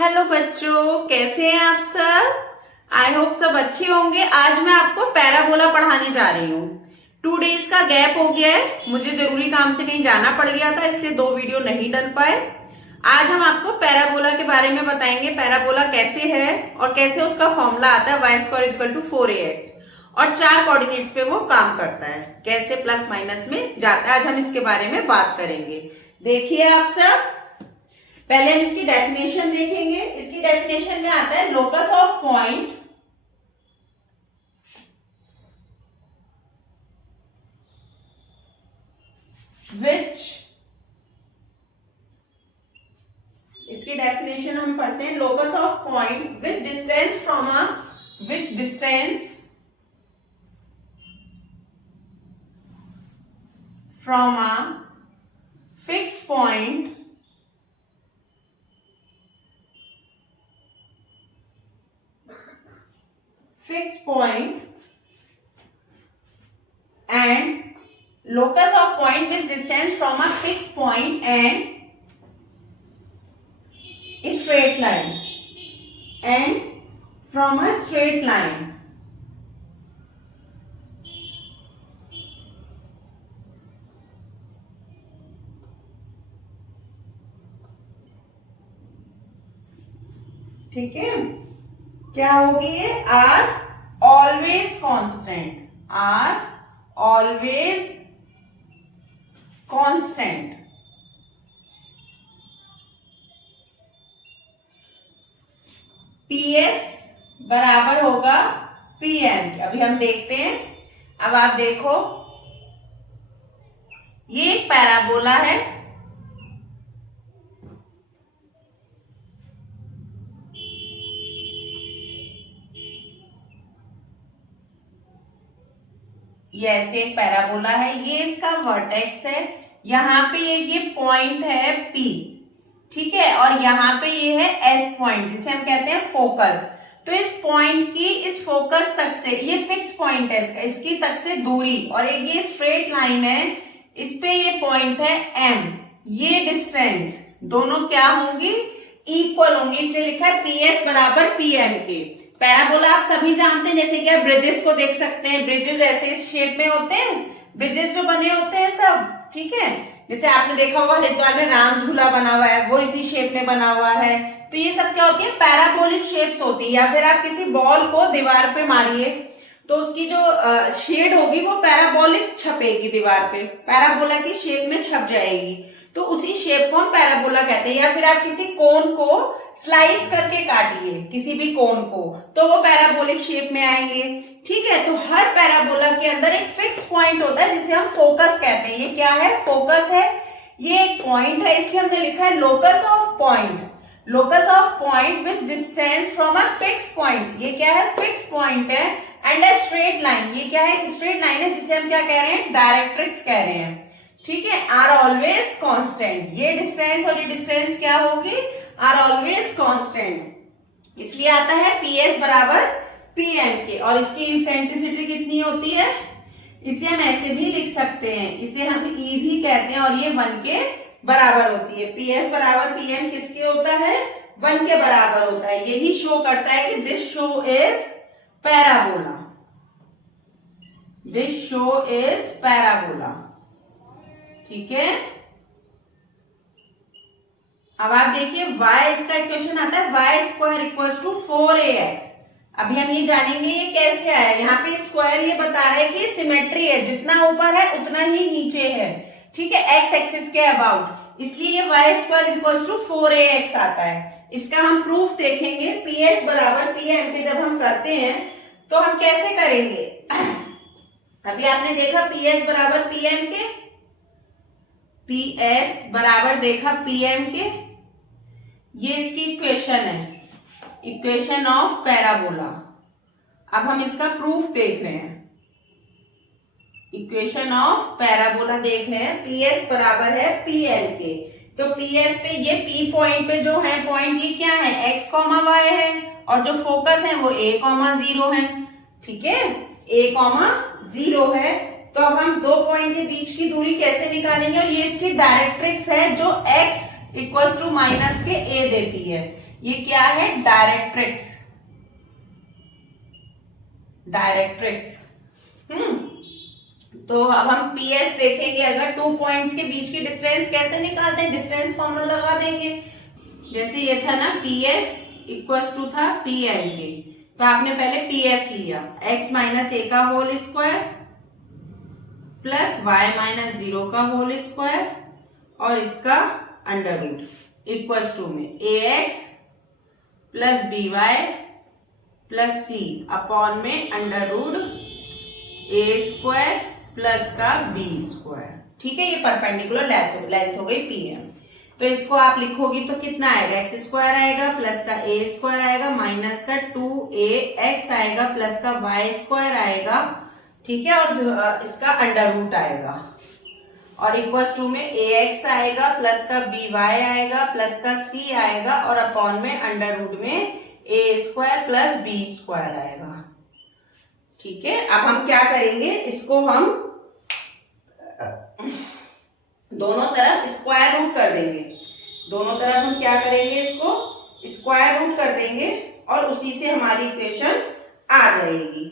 Hello बच्चों, कैसे हैं आप सब। आई होप सब अच्छे होंगे। आज मैं आपको पैराबोला पढ़ाने जा रही हूँ। 2 डेज का गैप हो गया है, मुझे जरूरी काम से कहीं जाना पड़ गया था, इसलिए 2 वीडियो नहीं डल पाए। आज हम आपको पैराबोला के बारे में बताएंगे। पैराबोला कैसे है और कैसे उसका फॉर्मूला आता है y² = 4ax और 4 कोऑर्डिनेट्स पे वो काम करता है, कैसे प्लस माइनस में जाता है। आज हम इसके बारे में बात करेंगे। देखिए आप सब, पहले हम इसकी डेफिनेशन देखेंगे। इसकी डेफिनेशन में आता है लोकस ऑफ पॉइंट विच, इसकी डेफिनेशन हम पढ़ते हैं। Locus of point which distance from a fix point and locus of point with distance from a fixed point and straight line and from a straight line. ठीक है, क्या होगी ये? Are always constant, are always constant. PS बराबर होगा PM के। अभी हम देखते हैं। अब आप देखो, ये एक पैराबोला है, ये ऐसे एक पैराबोला है, ये इसका वर्टेक्स है, यहाँ पे ये पॉइंट है P, ठीक है, और यहाँ पे ये है S पॉइंट, जिसे हम कहते हैं फोकस। तो इस पॉइंट की इस फोकस तक से, ये फिक्स पॉइंट है इसका, इसकी तक से दूरी, और एक ये स्ट्रेट लाइन है, इस पे ये पॉइंट है M, ये डिस्टेंस दोनों क्या होंगी? इक्वल होंगी, इसलिए लिखा है PS बराबर PM के। पैराबोला आप सभी जानते हैं, जैसे क्या ब्रिजेस को देख सकते हैं। ब्रिजेस ऐसे इस शेप में होते हैं, ब्रिजेस जो बने होते हैं सब, ठीक है। जैसे आपने देखा होगा हरिद्वार में राम झूला बना हुआ है, वो इसी शेप में बना हुआ है। तो ये सब क्या होती है? पैराबोलिक शेप्स होती है। या फिर आप किसी बॉल को दीवार पे मारिए तो उसकी जो शेड होगी वो पैराबोलिक छपेगी दीवार पे, पैराबोला की शेप में छप जाएगी, तो उसी शेप को हम पैराबोला कहते हैं। या फिर आप किसी कोन को स्लाइस करके काटिए, किसी भी कोन को, तो वो पैराबोलिक शेप में आएंगे, ठीक है। तो हर पैराबोला के अंदर एक फिक्स पॉइंट होता है जिसे हम फोकस कहते हैं। ये क्या है? फोकस है, ये एक पॉइंट है, इसलिए हमने लिखा है locus of point. Locus of point which distance from a fix point, ये क्या है? फिक्स पॉइंट है, एंड अ स्ट्रेट लाइन, ये क्या है? स्ट्रेट लाइन है, जिसे हम क्या कह रहे हैं? डायरेक्ट्रिक्स कह रहे हैं, ठीक है। आर ऑलवेज कांस्टेंट, ये डिस्टेंस और ये डिस्टेंस क्या होगी? आर ऑलवेज कांस्टेंट, इसलिए आता है पीएस बराबर पीएम के। और इसकी इसेंट्रिसिटी कितनी होती है? इसे हम ऐसे भी लिख सकते हैं, इसे हम ई भी कहते हैं, और ये 1 के बराबर होती है। पीएस बराबर पीएम किसके होता है? 1 के बराबर होता है। यही शो करता है कि this show is parabola, this show is parabola, ठीक है। अब आप देखिए y, इसका इक्वेशन आता है y² = 4ax। अभी हम ये जानेंगे ये कैसे आया। यहाँ पे स्क्वायर ये बता रहा है कि सिमेट्री है, जितना ऊपर है उतना ही नीचे है, ठीक है, एक्स एक्सिस के अबाउट, इसलिए ये y² = 4ax आता है। इसका हम प्रूफ देखेंगे। PS बराबर PM के जब हम करते हैं तो हम कैसे करेंगे? अभी आपने देखा PS बराबर PM के, PS बराबर देखा PM के, ये इसकी इक्वेशन है, इक्वेशन ऑफ पैराबोला। अब हम इसका प्रूफ देख रहे हैं, इक्वेशन ऑफ पैराबोला देख रहे हैं। PS बराबर है PM के, तो PS पे ये P पॉइंट पे जो है पॉइंट, ये क्या है? x, y है, और जो फोकस है वो a, 0 है, ठीक है, a, 0 है। तो अब हम 2 पॉइंट के बीच की दूरी कैसे निकालेंगे? और ये इसकी डायरेक्ट्रिक्स है जो x इक्वल टू माइनस के ए देती है। ये क्या है? डायरेक्ट्रिक्स। डायरेक्ट्रिक्स। तो अब हम पीएस देखेंगे। अगर 2 पॉइंट्स के बीच की डिस्टेंस कैसे निकालते हैं? डिस्टेंस फॉर्मूला लगा देंगे। जैसे ये था ना, पीएस इक्वल टू था पी एंड के, तो आपने पहले पीएस लिया, x माइनस ए का whole square plus y minus 0 का होल स्क्वायर और इसका अंडर रूट इक्वल टू में A X plus B Y plus C upon में under root A square plus का बी स्क्वायर। ठीक है, ये परपेंडिकुलर लेंथ हो गई पीएम। तो इसको आप लिखोगी तो कितना आएगा? एक्स स्क्वायर आएगा प्लस का ए स्क्वायर आएगा माइनस का 2ax आएगा प्लस का वाई स्क्वायर आएगा। ठीक है, और इसका अंडर रूट आएगा और इक्वल टू में ax आएगा प्लस का by आएगा प्लस का c आएगा और अपॉन में अंडर रूट में a square plus b square आएगा। ठीक है, अब हम क्या करेंगे? इसको हम दोनों तरफ स्क्वायर रूट कर देंगे। दोनों तरफ हम क्या करेंगे? इसको स्क्वायर रूट कर देंगे और उसी से हमारी इक्वेशन आ जाएगी।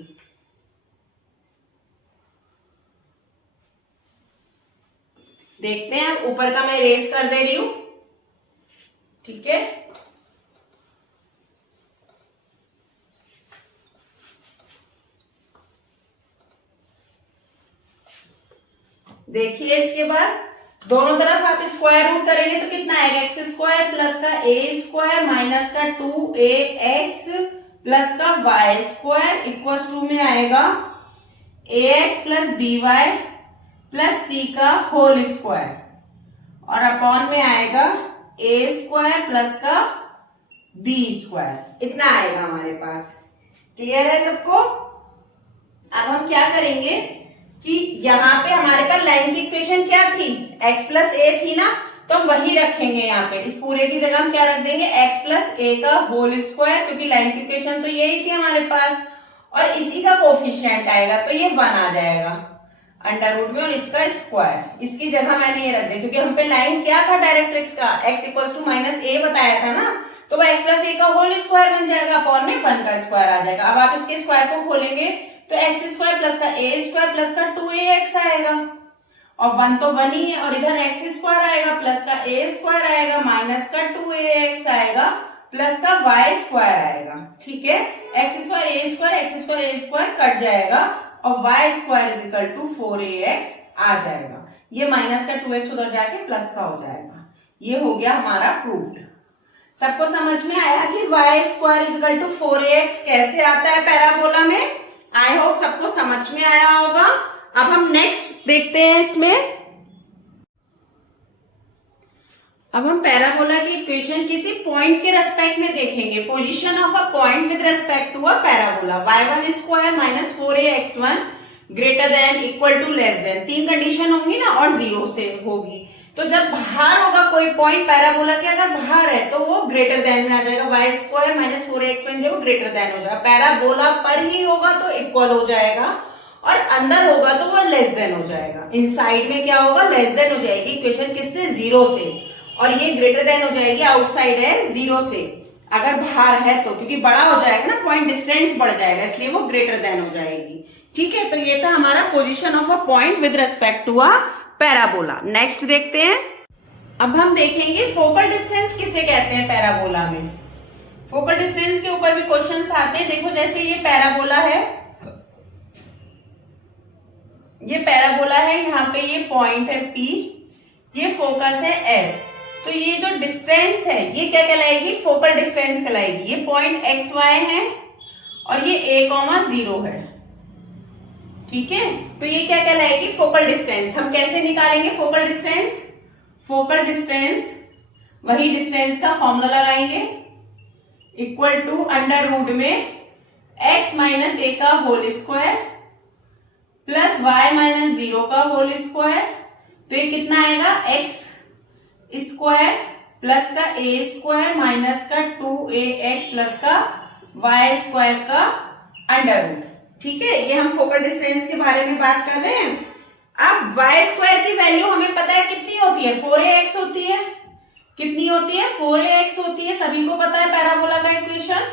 देखते हैं, ऊपर का मैं इरेज कर दे रही हूं। ठीक है, देखिए इसके बाद दोनों तरफ आप स्क्वायर रूट करेंगे तो कितना आएगा? एक्स स्क्वायर प्लस का ए स्क्वायर माइनस का 2ax प्लस का वाई स्क्वायर इक्वल टू में आएगा ax प्लस by प्लस सी का होल स्क्वायर और अपॉन में आएगा a स्क्वायर प्लस का b स्क्वायर। इतना आएगा हमारे पास। क्लियर है सबको? अब हम क्या करेंगे कि यहाँ पे हमारे पास लाइन की इक्वेशन क्या थी? x प्लस ए थी ना, तो हम वही रखेंगे। यहाँ पे इस पूरे की जगह हम क्या रख देंगे? x प्लस ए का होल स्क्वायर, क्योंकि लाइन की इक्वेशन तो यही थी हमारे पास और इसी का कोफिशिएंट आएगा तो ये 1 आ जाएगा अंडर रूट में और इसका स्क्वायर। इसकी जगह मैंने ये रख दिया क्योंकि हम पे लाइन क्या था डायरेक्ट्रिक्स का? x इक्वल टू माइनस ए बताया था ना, तो वो x प्लस ए का होल स्क्वायर बन जाएगा अपॉन में 1 का स्क्वायर आ जाएगा। अब आप इसके स्क्वायर को खोलेंगे तो एक्स स्क्वायर प्लस का ए स्क्वायर प्लस का 2ax आएगा और 1 तो 1 ही है और इधर एक्स स्क्वायर आएगा प्लस का ए स्क्वायर आएगा माइनस का 2ax आएगा प्लस का वाई स्क्वायर आएगा। ठीक है, x square a square cut जाएगा और y square is equal to 4ax आ जाएगा। ये माइनस का 2x उधर जाके प्लस का हो जाएगा। ये हो गया हमारा प्रूव्ड। सबको समझ में आया कि y square is equal to 4ax कैसे आता है पैराबोला में? आई होप सबको समझ में आया होगा। अब हम नेक्स्ट देखते हैं इसमें। अब हम पैराबोला की इक्वेशन किसी पॉइंट के रेस्पेक्ट में देखेंगे। Position of a point with respect to a parabola. y1 square minus 4ax1 greater than equal to less than. 3 condition होंगी ना और 0 से होगी। तो जब बाहर होगा कोई पॉइंट पैराबोला के, अगर बाहर है तो वो ग्रेटर देन में आ जाएगा। वाई स्क्वायर माइनस 4ax1 जो ग्रेटर देन हो जाएगा। पैराबोला पर ही होगा तो इक्वल हो जाएगा और अंदर होगा तो वो लेस देन हो जाएगा। इनसाइड में क्या होगा? लेस देन हो जाएगी इक्वेशन किससे? 0 से, और ये ग्रेटर देन हो जाएगी आउटसाइड है 0 से। अगर बाहर है तो, क्योंकि बड़ा हो जाएगा ना पॉइंट, डिस्टेंस बढ़ जाएगा, इसलिए वो ग्रेटर देन हो जाएगी। ठीक है, तो ये था हमारा position of a point with respect to a parabola. Next देखते हैं। अब हम देखेंगे फोकल डिस्टेंस किसे कहते हैं पैराबोला में। फोकल डिस्टेंस के ऊपर भी क्वेश्चंस आते हैं। देखो, जैसे ये पैराबोला है, ये पैराबोला है, यहाँ पे ये पॉइंट है P, ये फोकस है S। तो ये जो डिस्टेंस है ये क्या कहलाएगी? फोकल डिस्टेंस कहलाएगी। ये पॉइंट XY है और ये a,0 है। ठीक है, तो ये क्या कहलाएगी? Focal distance. हम कैसे निकालेंगे फोकल डिस्टेंस? फोकल डिस्टेंस, वही डिस्टेंस का फॉर्मूला लगाएंगे इक्वल टू अंडर रूट में x माइनस ए का whole square plus y minus 0 का होल स्क्वायर। तो ये कितना आएगा? x स्क्वायर प्लस का ए स्क्वायर माइनस का 2ax प्लस का y स्क्वायर का अंडर रूट। ठीक है, ये हम फोकल डिस्टेंस के बारे में बात कर रहे हैं। अब y स्क्वायर की वैल्यू हमें पता है कितनी होती है? 4ax होती है। कितनी होती है 4ax होती है, सभी को पता है पैराबोला का इक्वेशन।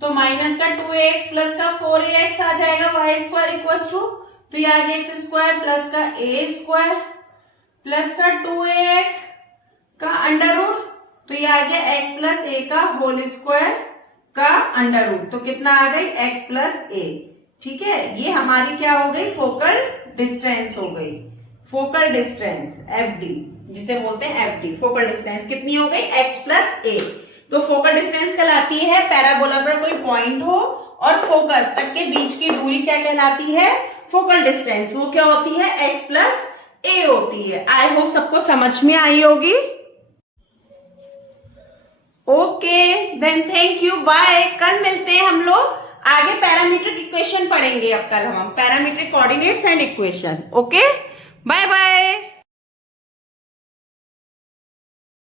तो माइनस का 2ax प्लस का 4ax आ जाएगा वाई स्क्वायर इक्वल्स टू, तो ये आ गया एक्स स्क्वायर प्लस का ए स्क्वायर प्लस का 2ax का अंडर रूट, तो ये आ गया x प्लस ए का होल स्क्वायर का अंडर रूट, तो कितना आ गई x प्लस ए। ठीक है, ये हमारी क्या हो गई फोकल डिस्टेंस हो गई, फोकल डिस्टेंस FD जिसे बोलते हैं FD, फोकल डिस्टेंस कितनी हो गई x प्लस ए। तो फोकल डिस्टेंस कहलाती है पैराबोला पर कोई पॉइंट हो और फोकस तक के बीच की दूरी क्या कहलाती है, फोकल डिस्टेंस। वो क्या होती है x प्लस ए होती है। आई होप सबको समझ में आई होगी। Okay then thank you, bye. कल मिलते हैं हम लोग, आगे पैरामीट्रिक इक्वेशन पढ़ेंगे। अब कल हम parametric coordinates and equation. Okay bye bye.